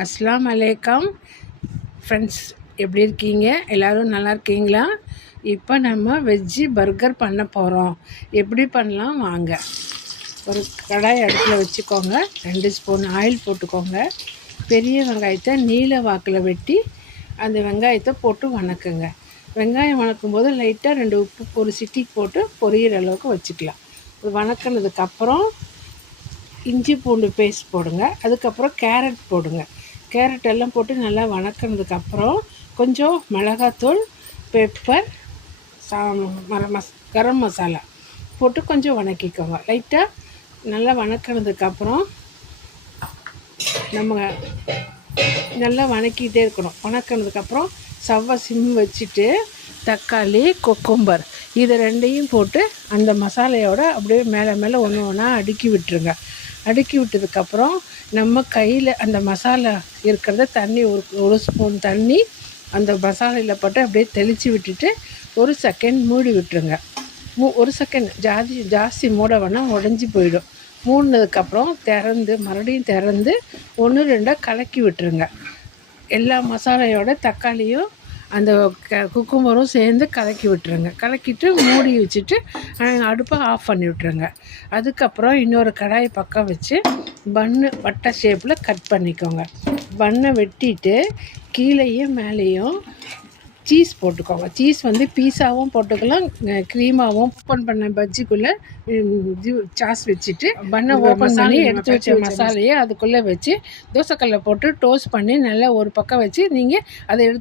அஸ்ஸலாமு அலைக்கும் ஃப்ரெண்ட்ஸ், எப்படி இருக்கீங்க? எல்லோரும் நல்லா இருக்கீங்களா? இப்போ நம்ம வெஜ்ஜி பர்கர் பண்ண போகிறோம். எப்படி பண்ணலாம் வாங்க. ஒரு கடாய் அடுப்பில் வச்சுக்கோங்க. 2 ஸ்பூன் ஆயில் போட்டுக்கோங்க. பெரிய வெங்காயத்தை நீல வாக்கில் வெட்டி அந்த வெங்காயத்தை போட்டு வணக்குங்க. வெங்காயம் வணக்கும் போது லைட்டாக 2 உப்பு ஒரு சிட்டி போட்டு பொரியிற அளவுக்கு வச்சுக்கலாம். இது வணக்கினதுக்கப்புறம் இஞ்சி பூண்டு பேஸ்ட் போடுங்க. அதுக்கப்புறம் கேரட் போடுங்க. கேரட் எல்லாம் போட்டு நல்லா வணக்கினதுக்கப்புறம் கொஞ்சம் மிளகாத்தூள், பெப்பர், கரம் மசாலா போட்டு கொஞ்சம் வணக்கிக்கோங்க. லைட்டாக நல்லா வணக்கினதுக்கப்புறம் நம்ம நல்லா வணக்கிட்டே இருக்கணும். வணக்கினதுக்கப்புறம் சவ்வை சிம் வச்சுட்டு தக்காளி, கொக்கும்பர் இது 2ஐயும் போட்டு அந்த மசாலையோட அப்படியே மேலே மேலே ஒன்று ஒன்றா அடுக்கி விட்டுருங்க. அடுக்கி விட்டதுக்கப்புறம் நம்ம கையில் அந்த மசாலா இருக்கிறத தண்ணி ஒரு ஸ்பூன் தண்ணி அந்த மசாலையில் போட்டு அப்படியே தெளித்து விட்டுட்டு ஒரு செகண்ட் மூடி விட்டுருங்க. ஒரு செகண்ட் ஜாஸ்தி மூட வேணால் உடஞ்சி போயிடும். மூடினதுக்கப்புறம் மறுபடியும் திறந்து 1-2 கலக்கி விட்டுருங்க. எல்லா மசாலையோட தக்காளியும் அந்த குக்கும்பரும் சேர்ந்து கலக்கி விட்டுருங்க. கலக்கிட்டு மூடி வச்சுட்டு அடுப்பை ஆஃப் பண்ணி விட்டுருங்க. அதுக்கப்புறம் இன்னொரு கடாய் பக்கம் வச்சு பன்னு வட்டை ஷேப்பில் கட் பண்ணிக்கோங்க. பன்னை வெட்டிட்டு கீழேயும் மேலேயும் சீஸ் போட்டுக்கோங்க. சீஸ் பீஸாவும் போட்டுக்கலாம், க்ரீமாகவும். ஓப்பன் பண்ண பஜ்ஜிக்குள்ளே சாஸ் வச்சுட்டு பன்னை ஓப்பன் பண்ணி எடுத்து வச்ச மசாலையை அதுக்குள்ளே வச்சு தோசைக்கல்லை போட்டு டோஸ்ட் பண்ணி நல்லா ஒரு பக்கம் வச்சு நீங்கள் அதை எடுத்து